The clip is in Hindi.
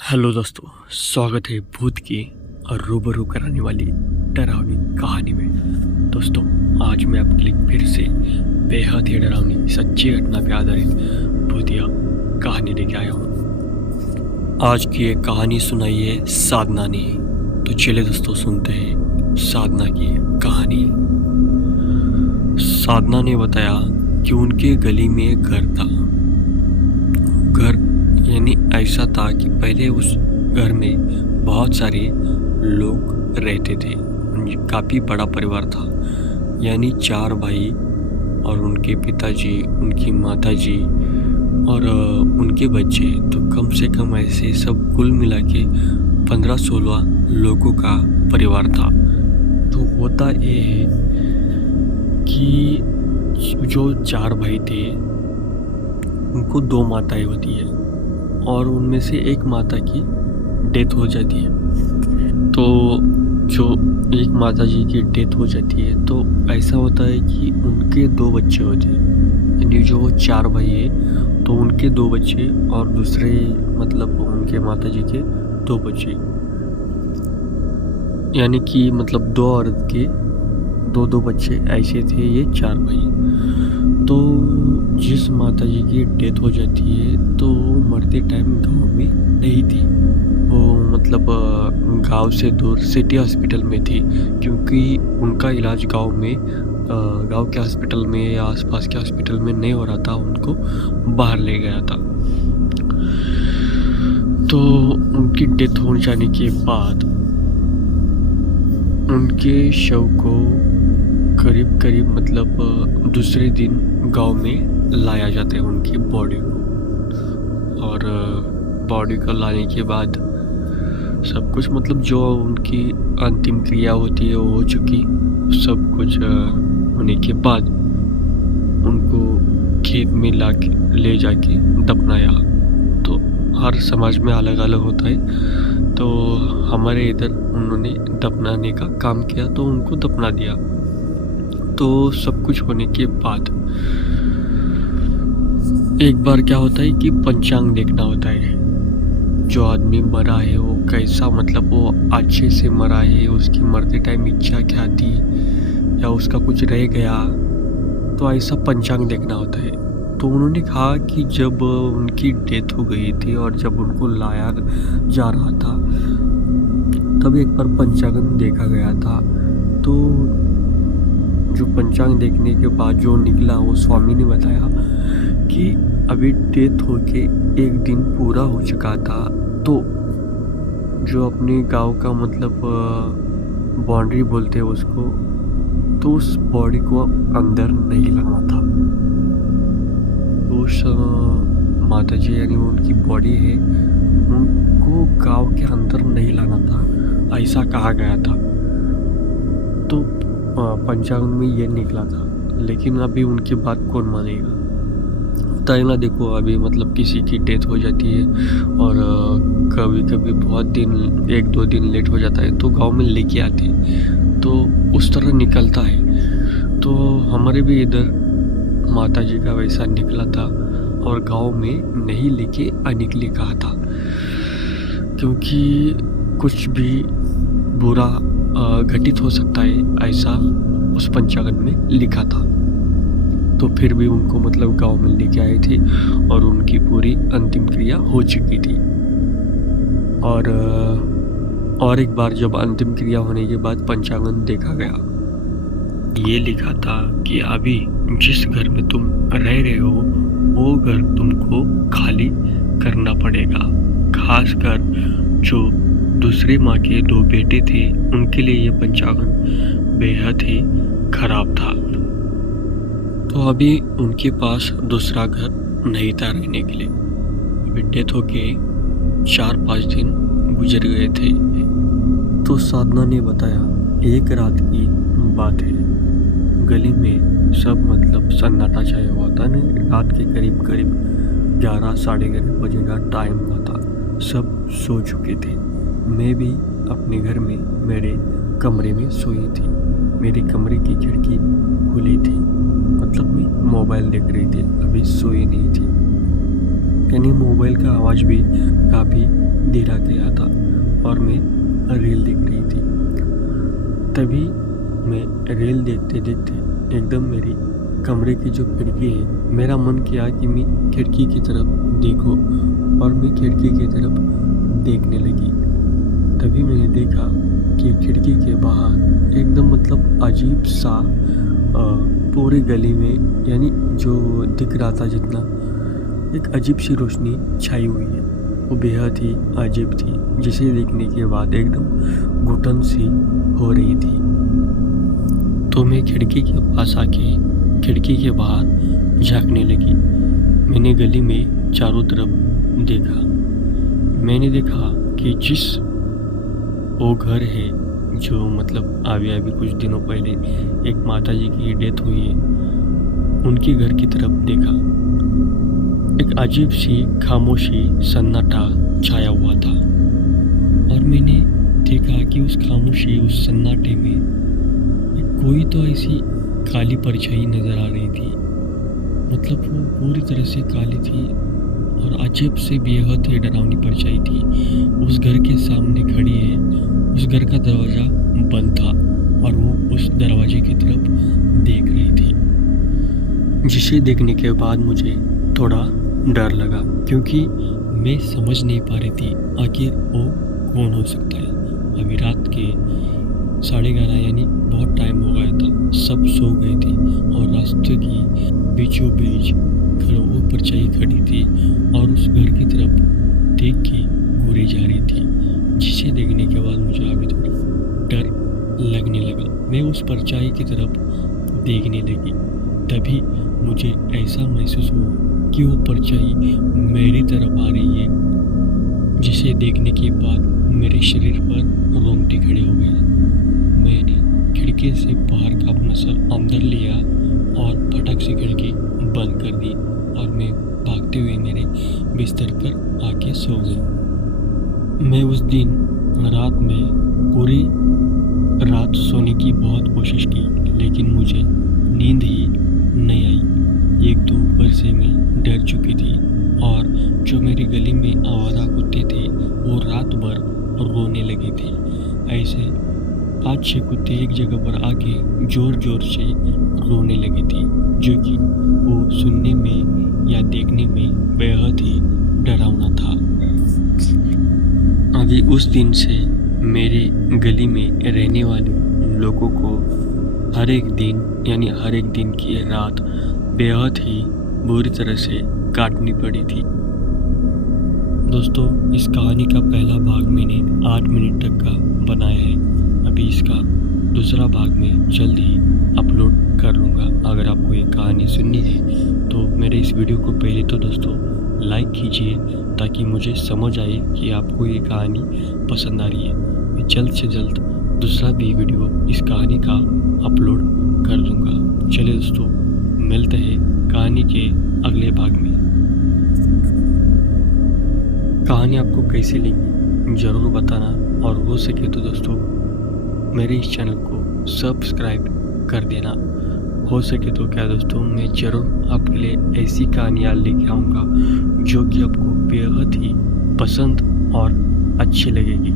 हेलो दोस्तों, स्वागत है भूत की और रूबरू कराने वाली डरावनी कहानी में। दोस्तों, आज मैं आपके लिए फिर से बेहद ही डरावनी सच्ची घटना पर आधारित भूतिया कहानी लेके आया हूँ। आज की ये कहानी सुनाई है साधना ने। तो चलिए दोस्तों, सुनते हैं साधना की कहानी। साधना ने बताया कि उनके गली में एक घर था। घर यानी ऐसा था कि पहले उस घर में बहुत सारे लोग रहते थे। काफ़ी बड़ा परिवार था, यानी 4 भाई और उनके पिताजी, उनकी माताजी और उनके बच्चे। तो कम से कम ऐसे सब कुल मिला के 15-16 लोगों का परिवार था। तो होता ये है कि जो 4 भाई थे उनको 2 माताएं होती है और उनमें से एक माता की डेथ हो जाती है। तो जो एक माता जी की डेथ हो जाती है तो ऐसा होता है कि उनके 2 बच्चे होते हैं, यानी जो 4 भाई है तो उनके 2 बच्चे और दूसरे मतलब उनके माता जी के 2 बच्चे, यानी कि मतलब 2 औरत के 2 बच्चे ऐसे थे ये 4 भाई। तो जिस माता जी की डेथ हो जाती है तो मरते टाइम गांव में नहीं थी, वो मतलब गांव से दूर सिटी हॉस्पिटल में थी, क्योंकि उनका इलाज गांव के हॉस्पिटल में या आसपास के हॉस्पिटल में नहीं हो रहा था, उनको बाहर ले गया था। तो उनकी डेथ हो जाने के बाद उनके शव को करीब करीब मतलब दूसरे दिन गांव में लाया जाता है उनकी बॉडी को। और बॉडी को लाने के बाद सब कुछ मतलब जो उनकी अंतिम क्रिया होती है वो हो चुकी। सब कुछ होने के बाद उनको खेत में ले जाके दफनाया। तो हर समाज में अलग अलग होता है, तो हमारे इधर उन्होंने दफनाने का काम किया तो उनको दफना दिया। तो सब कुछ होने के बाद एक बार क्या होता है कि पंचांग देखना होता है। जो आदमी मरा है वो कैसा मतलब वो अच्छे से मरा है, उसकी मरते टाइम इच्छा क्या थी या उसका कुछ रह गया, तो ऐसा पंचांग देखना होता है। तो उन्होंने कहा कि जब उनकी डेथ हो गई थी और जब उनको लाया जा रहा था तब एक बार पंचांग देखा गया था। तो जो पंचांग देखने के बाद जो निकला वो स्वामी ने बताया कि अभी डेथ होके 1 दिन पूरा हो चुका था। तो जो अपने गांव का मतलब बाउंड्री बोलते हैं उसको, तो उस बॉडी को अंदर नहीं लाना था। तो उस माता जी यानी उनकी बॉडी है उनको गांव के अंदर नहीं लाना था, ऐसा कहा गया था। तो पंचांग में ये निकला था, लेकिन अभी उनकी बात कौन मानेगा। होता है ना, देखो अभी मतलब किसी की डेथ हो जाती है और कभी कभी बहुत दिन 1-2 दिन लेट हो जाता है तो गांव में लेके आते हैं, तो उस तरह निकलता है। तो हमारे भी इधर माता जी का वैसा निकला था और गांव में नहीं लेके आने के लिए कहा था, क्योंकि कुछ भी बुरा घटित हो सकता है, ऐसा उस पंचांग में लिखा था। तो फिर भी उनको मतलब गांव में लेके आए थे और उनकी पूरी अंतिम क्रिया हो चुकी थी। और एक बार जब अंतिम क्रिया होने के बाद पंचांग देखा गया, ये लिखा था कि अभी जिस घर में तुम रह रहे हो वो घर तुमको खाली करना पड़ेगा। खासकर जो दूसरे माँ के 2 बेटे थे उनके लिए ये पंचांग बेहद ही खराब था। तो अभी उनके पास दूसरा घर नहीं था रहने के लिए। अभी डेथ होके 4-5 दिन गुजर गए थे। तो साधना ने बताया एक रात की बात है, गली में सब मतलब सन्नाटा छाया हुआ था। रात के करीब 11-11:30 बजे का टाइम हुआ था। सब सो चुके थे। मैं भी अपने घर में मेरे कमरे में सोई थी। मेरे कमरे की खिड़की खुली थी, मतलब मैं मोबाइल देख रही थी, अभी सोई नहीं थी। यानी मोबाइल का आवाज़ भी काफ़ी अंधेरा गया था और मैं रील देख रही थी। तभी मैं रील देखते देखते एकदम मेरी कमरे की जो खिड़की है, मेरा मन किया कि मैं खिड़की की तरफ देखूं और मैं खिड़की की तरफ देखने लगी। तभी मैंने देखा कि खिड़की के बाहर एकदम मतलब अजीब सा पूरी गली में, यानी जो दिख रहा था जितना, एक अजीब सी रोशनी छाई हुई है। वो बेहद ही अजीब थी, जिसे देखने के बाद एकदम घुटन सी हो रही थी। तो मैं खिड़की के पास आके खिड़की के बाहर झांकने लगी। मैंने गली में चारों तरफ देखा। मैंने देखा कि जिस वो घर है जो मतलब अभी कुछ दिनों पहले एक माताजी की डेथ हुई है, उनके घर की तरफ देखा। एक अजीब सी खामोशी, सन्नाटा छाया हुआ था और मैंने देखा कि उस खामोशी, उस सन्नाटे में कोई तो ऐसी काली परछाई नज़र आ रही थी। मतलब वो पूरी तरह से काली थी और अजीब से बेहद ही डरावनी परछाई थी। उस घर के सामने खड़ी है। उस घर का दरवाज़ा बंद था और वो उस दरवाजे की तरफ देख रही थी, जिसे देखने के बाद मुझे थोड़ा डर लगा, क्योंकि मैं समझ नहीं पा रही थी आखिर वो कौन हो सकता है। अभी रात के 11:30, यानी बहुत टाइम हो गया था। सब सो गए थे और रास्ते की बीचों बीच वो परछाई खड़ी थी और उस घर की तरफ देख के घूरी जा रही थी, जिसे देखने के बाद मुझे अभी थोड़ा डर लगने लगा। मैं उस परछाई की तरफ देखने लगी। तभी मुझे ऐसा महसूस हुआ कि वो परछाई मेरी तरफ आ रही है, जिसे देखने के बाद मेरे शरीर पर रोंगटे खड़े हो गए। मैंने खिड़की से बाहर का अपना सर अंदर लिया और फटक से खिड़की बंद कर दी और मैं भागते हुए मेरे बिस्तर पर आके सो गई। मैं उस दिन रात में पूरी रात सोने की बहुत कोशिश की, लेकिन मुझे नींद ही नहीं आई। एक तो ऊपर से मैं डर चुकी थी और जो मेरी गली में आवारा कुत्ते थे वो रात भर रोने लगे थे। ऐसे 5-6 कुत्ते एक जगह पर आके जोर जोर से रोने लगे थे, जो कि वो सुनने में या देखने में बेहद ही डरावना था। अभी उस दिन से मेरी गली में रहने वाले लोगों को हर एक दिन, यानी हर एक दिन की रात बेहद ही बुरी तरह से काटनी पड़ी थी। दोस्तों, इस कहानी का पहला भाग मैंने 8 मिनट तक का बनाया है। अभी इसका दूसरा भाग में जल्द ही अपलोड कर लूँगा। अगर आपको ये कहानी सुननी है तो मेरे इस वीडियो को पहले तो दोस्तों लाइक कीजिए, ताकि मुझे समझ आए कि आपको ये कहानी पसंद आ रही है। मैं जल्द से जल्द दूसरा भी वीडियो इस कहानी का अपलोड कर दूँगा। चलिए दोस्तों, मिलते हैं कहानी के अगले भाग में। कहानी आपको कैसी लगी ज़रूर बताना, और हो सके तो दोस्तों मेरे इस चैनल को सब्सक्राइब कर देना। हो सके तो क्या दोस्तों, मैं ज़रूर आपके लिए ऐसी कहानियाँ लेके आऊँगा जो कि आपको बेहद ही पसंद और अच्छी लगेगी।